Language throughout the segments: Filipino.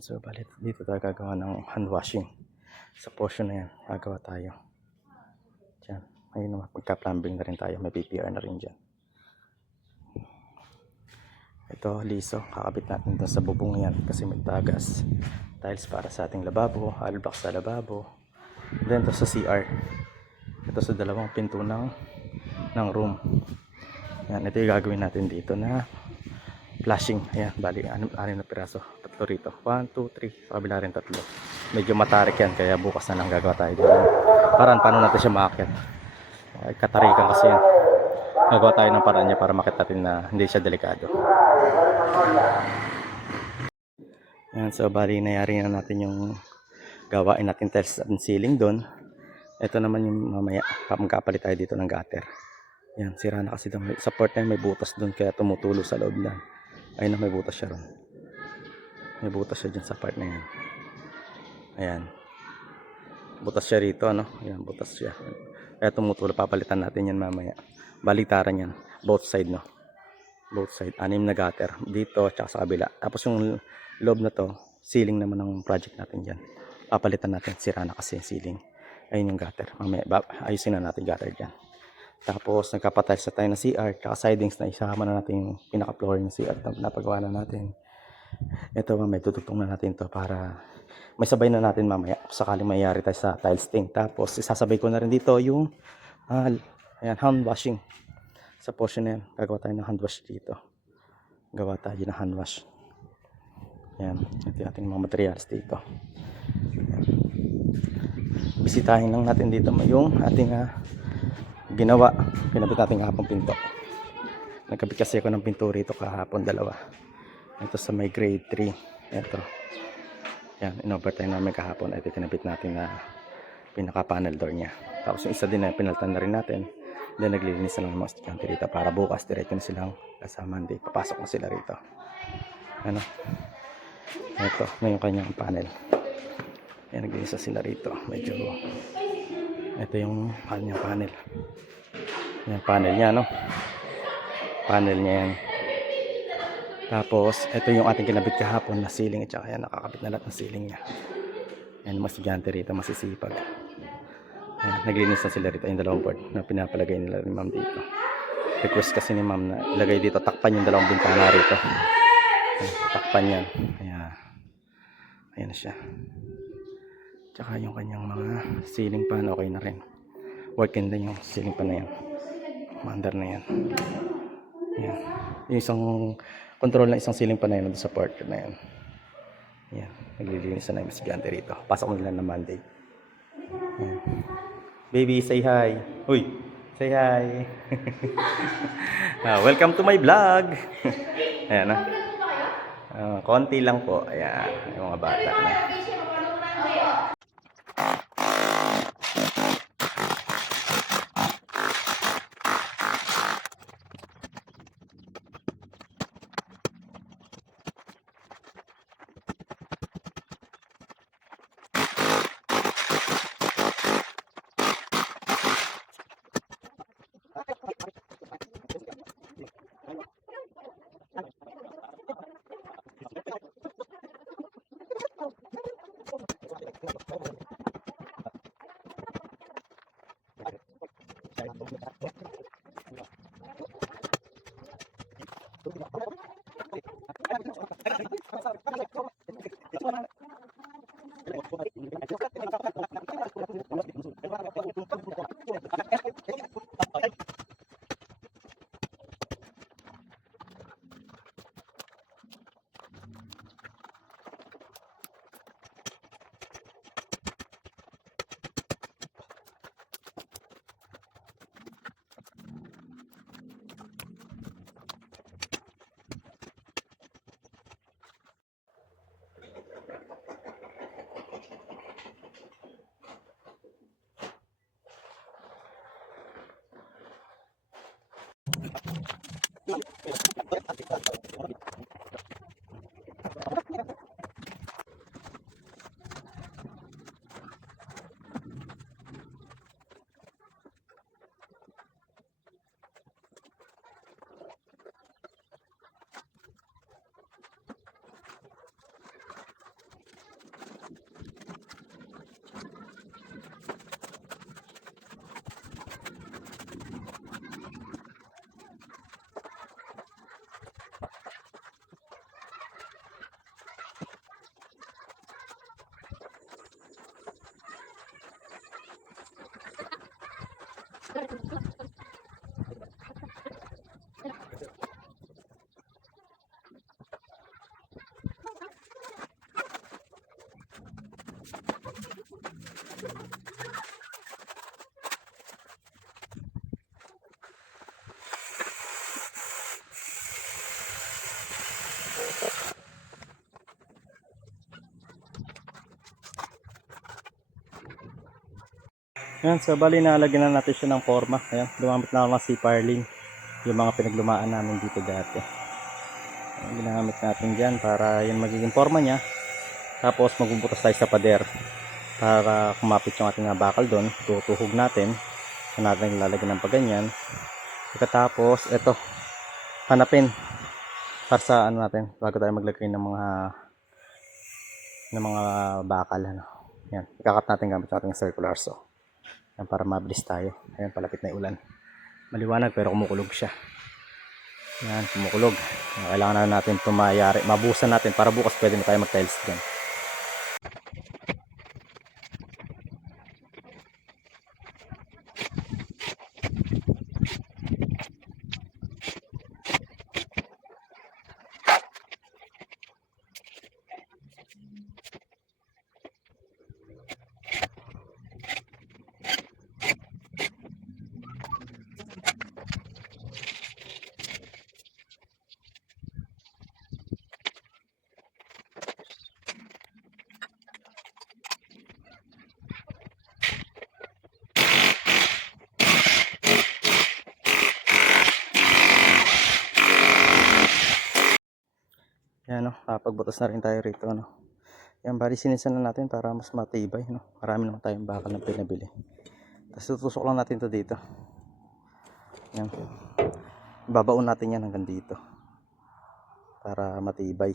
So, bali dito tayo gagawa ng hand washing. Sa portion na yan, gagawa tayo. Diyan. Ayun naman, pagka-plumbing na rin tayo. May PPR na rin dyan. Ito, liso. Kakabit natin doon sa bubong yan kasi may tagas. Tiles para sa ating lababo. Hollow block sa lababo. Then, ito sa CR. Ito sa dalawang pinto ng room. Yan, ito yung gagawin natin dito na flashing. Ayan, bali, 6 na piraso. Tatlo rito. 1, 2, 3. Sa kabila rin 3. Medyo matarik yan, kaya bukas na lang gagawa tayo dito. Parang paano natin siya maakyat. Katarikan kasi yan. Gagawa tayo ng paraan niya para makita natin na hindi siya delikado. Ayan, so bali, nayari na natin yung gawain natin tiles and ceiling doon. Ito naman yung mamaya, magkapalit tayo dito ng gutter. Yan, sira na kasi doon. Sa port na may butas doon, kaya tumutulo sa loob na. Ayun na, may butas siya ron. May butas siya dyan sa part na yan. Ayan. Butas siya rito, ano? Ayan, butas siya. Kaya tumutulo, papalitan natin yan mamaya. Balitaran yan. Both side, no? Both side. 6 na gutter. Dito, tsaka sa kabila. Tapos yung loob na to, ceiling naman ng project natin dyan. Papalitan natin. Sira na kasi yung ceiling. Ayun yung gutter. Mamaya, ayusin na natin gutter dyan. Tapos nagkapatiles na tayo ng CR, tsaka sidings na isama na natin yung pinaka-floor ng CR na napagawa na natin. Ito may tutugtong na natin to para may sabay na natin mamaya kung sakaling mayayari tayo sa tile stain. Tapos isasabay ko na rin dito yung ayan, hand washing. Sa portion na yan, gagawa tayo ng hand wash dito. Gawa tayo ng hand wash. Ayan, ito yung ating mga materials dito. Ayan. Bisitahin lang natin dito yung ating ginawa. Pinabit natin kahapon pinto. Nagkabit kasi ako ng pinto rito kahapon, 2. Ito sa may grade 3. Ito. Yan, in-overtime namin kahapon. Ito kinabit natin na pinaka panel door niya. Tapos yung isa din na pinaltan na rin natin. Then naglilinis na lang ng mga estudyante rito para bukas diretso na silang kasama. Hindi, papasok na sila rito. Ano? Ito, may yung kanyang panel. Yan, naglilinis na sila rito. Medyo ito yung kanyang panel. Yung panel niya, no? Panel niya yan. Tapos, ito yung ating kinabit kahapon na ceiling. At saka yan, nakakabit na lahat ng ceiling niya. Yan, mas estudyante rito, masisipag. Yan, naglinis na sila rito. Yung 2 board na pinapalagay nila ni ma'am dito. Request kasi ni ma'am na ilagay dito, takpan yung 2 bintana rito. Yan, takpan yan. Ayan. Ayan siya. Tsaka yung kanyang mga ceiling pan, okay na rin. Working din yung ceiling pan na yan. Mandar na yan. Yan. Yung isang control na isang ceiling pan na yan sa port na yan. Yan. Naglilinis na yung estudyante rito. Pasok mo nila na Monday. Yan. Baby, say hi. Uy, say hi. Welcome to my vlog. Ayan na. Konti lang po. Ayan. Yung mga bata na. Yan, so bali nalagyan na natin siya ng forma. Ayan, lumamit na ako ng C-Parlin. Yung mga pinaglumaan namin dito dati. Ayan, ginamit natin dyan para yan magiging forma niya. Tapos magbubutas tayo sa pader para kumapit yung ating bakal doon. Tutuhog natin. So natin lalagyan ng paganyan. Pagkatapos, ito, hanapin para sa ano natin bago tayo maglagay ng mga bakal ano. Yan, ikakat natin gamit natin yung circular saw. Yan, para mabilis tayo. Ayan, palapit na yung ulan. Maliwanag pero kumukulog siya. Yan, kumukulog. Kailangan na natin ito mabusan natin para bukas pwede na tayo mag-tiles dyan. Yan, no, pagbutas na rin tayo rito, no. Yan, bali sinisan na natin para mas matibay, no. Marami naman tayong bakal na pinabili. Tapos tutusok lang natin to dito. Yan. Babaon natin yan hanggang dito. Para matibay.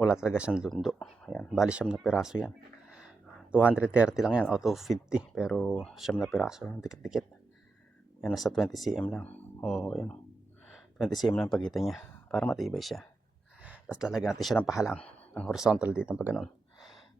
Wala talaga siyang lundo. Ayan, bali siyam na piraso yan. 230 lang yan, out of 50. Pero siyam na piraso, dikit-dikit. Yan, nasa 20 cm lang. O, yan. 20 cm lang pagitan niya. Para matibay siya. Tapos lalagyan natin siya ng pahalang. Ang horizontal dito pag ganun.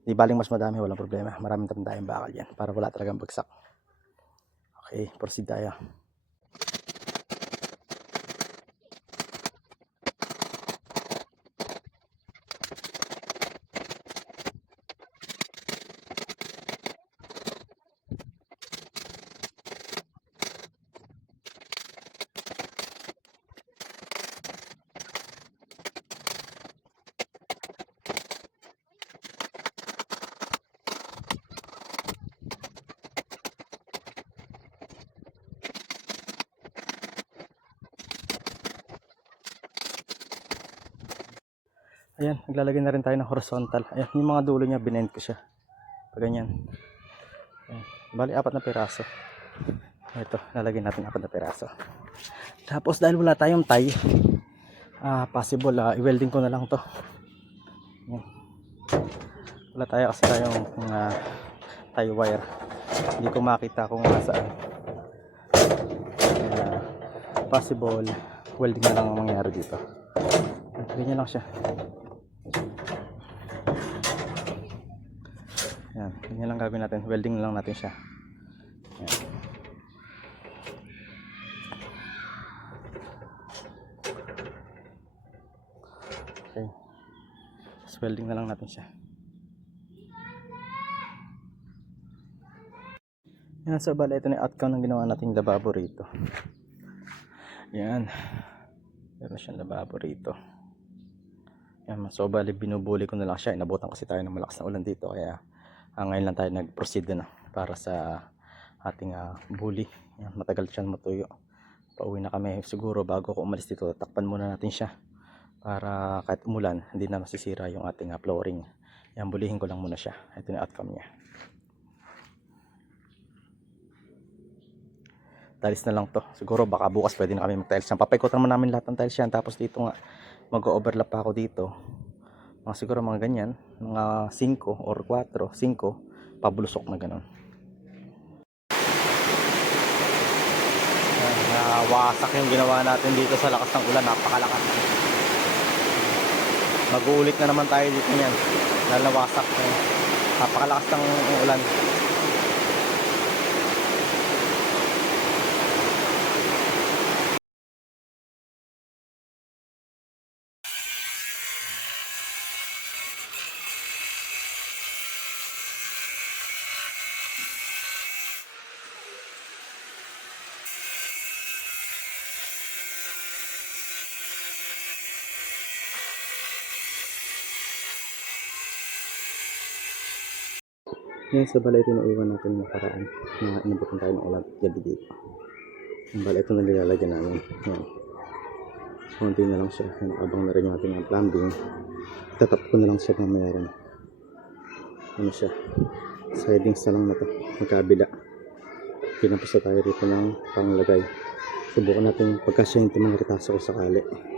Di baling mas madami, walang problema. Maraming tandayang bakal yan. Para wala talagang bagsak. Okay, proceed tayo. Ayan, naglalagay na rin tayo ng horizontal. Ayan, yung mga dulo niya, binend ko siya. Pag ganyan. Ayan, bali, 4 na piraso. Ito, lalagay natin 4 na piraso. Tapos, dahil wala tayong tie, possible, i-welding ko na lang to. Ayan. Wala tayo kasi tayong tie wire. Hindi ko makita kung nasaan. Possible, welding na lang ang mangyari dito. Ganyan lang siya. Yan, ganyan lang gagawin natin. Welding lang natin siya. Yan. Okay. Tapos welding na lang natin siya. Yan, so bala ito na yung outcome ng ginawa nating lababo rito. Yan. Meron siyang lababo rito. Yan, so bali binubuli ko na lang siya. Inabutan kasi tayo ng malakas na ulan dito. Kaya ngayon lang tayo nag-proceed na para sa ating bully. Yan, matagal siyang matuyo. Pauwi na kami siguro bago ako umalis dito. Takpan muna natin siya para kahit umulan hindi na masisira yung ating flooring. Yan, bulihin ko lang muna siya. Ito na outcome niya. Tiles na lang to. Siguro baka bukas pwede na kami mag-tiles. Papaikotan naman namin lahat ng tiles yan. Tapos dito nga mag-overlap pa ako dito. Mga siguro mga ganyan, mga 5 or 4, 5 pabulusok na ganun. Wasak yung ginawa natin dito sa lakas ng ulan, napakalakas. Mag-uulit na naman tayo dito niyan. Dahil nawasak, napakalakas ng ulan. Yan sa balay ito naiwan natin yung paraan na inabutan tayo ng ulan gabi dito. Yung balay ito na nilalagyan namin. Yan. Konti na lang siya. Yan, abang na rin yung ating plumbing. Itatap ko na lang siya mamaya rin. Ano siya? Sidings na lang na ito. Magkabila. Pinapasa tayo rito ng panglagay. Subukan natin pagkasya yung mga retaso ko sakali.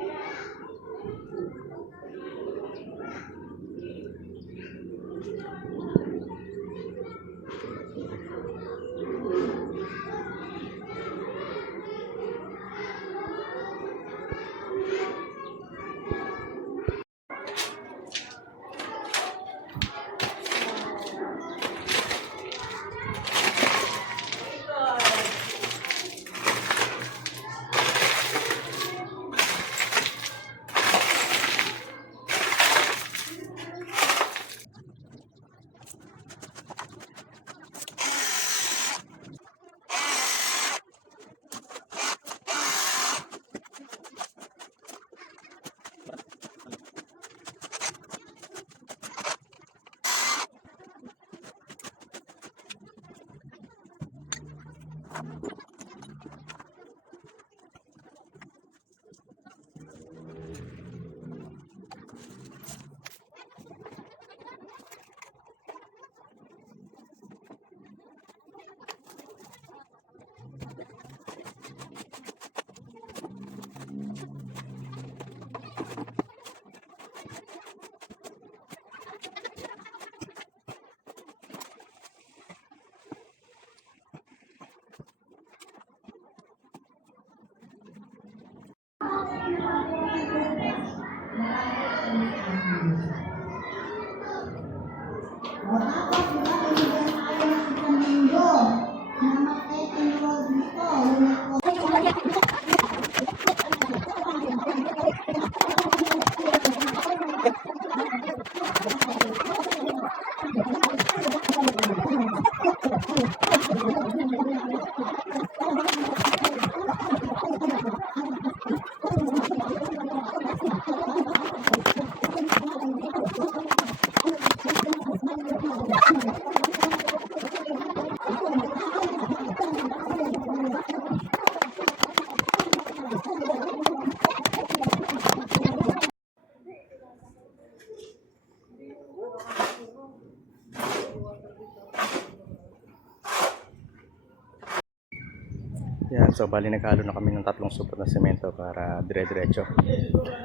Yan, so bali naghalo na kami ng 3 supot na semento para dire-diretso.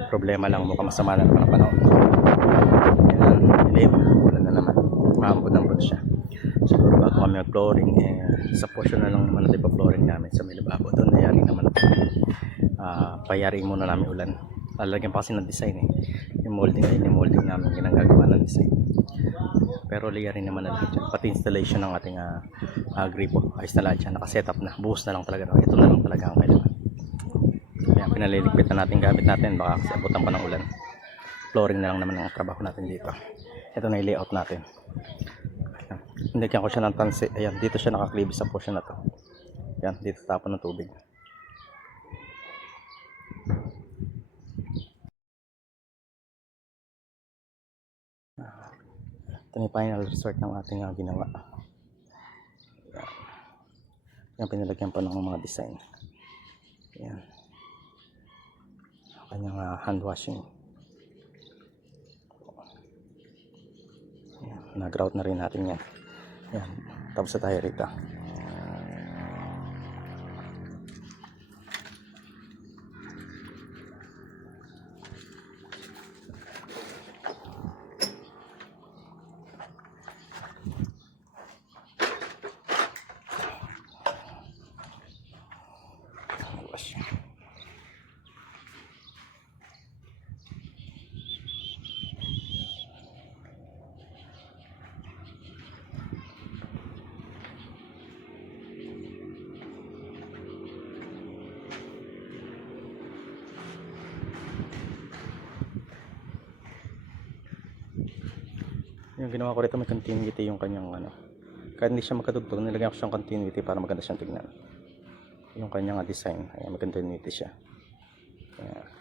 Problema lang, mukhang masama na naman ang panahon. Yan, dilim, ulan na naman. Maambot-ambot siya. Siguro bago kami mag-flooring, sa portion na lang naman natin pa-flooring namin sa may lababo. Doon nayari naman payaring muna namin ulan. Lalagyan pa kasi ng design Yung molding ay yung molding namin ginagagawa ng design. Pero layarin naman na lahat yan. Pati installation ng ating gripo. Ayos na lahat yan. Nakasetup na. Buhos na lang talaga. Ito na lang talaga ang kailangan. Kaya pinaliligpit na natin gamit natin. Baka kasi abutan pa ng ulan. Flooring na lang naman ang trabaho natin dito. Ito na yung layout natin. Nilagyan ko siya ng tansi. Ayan, dito siya nakaklibis sa portion na to. Ayan, dito tapon ng tubig. Ito yung final resort ng ating ginawa. Yan, pinalagyan pa ng mga design. Yan. Kanyang hand washing. Yan, nag-grout na rin natin yan. Yan, tapos na tayo rito. Yung ginawa ko rito may continuity yung kanyang kahit hindi siya magkadugtog, nilagyan ko siyang continuity para maganda siyang tignan yung kanyang design. Ayan, may continuity siya. Ayan.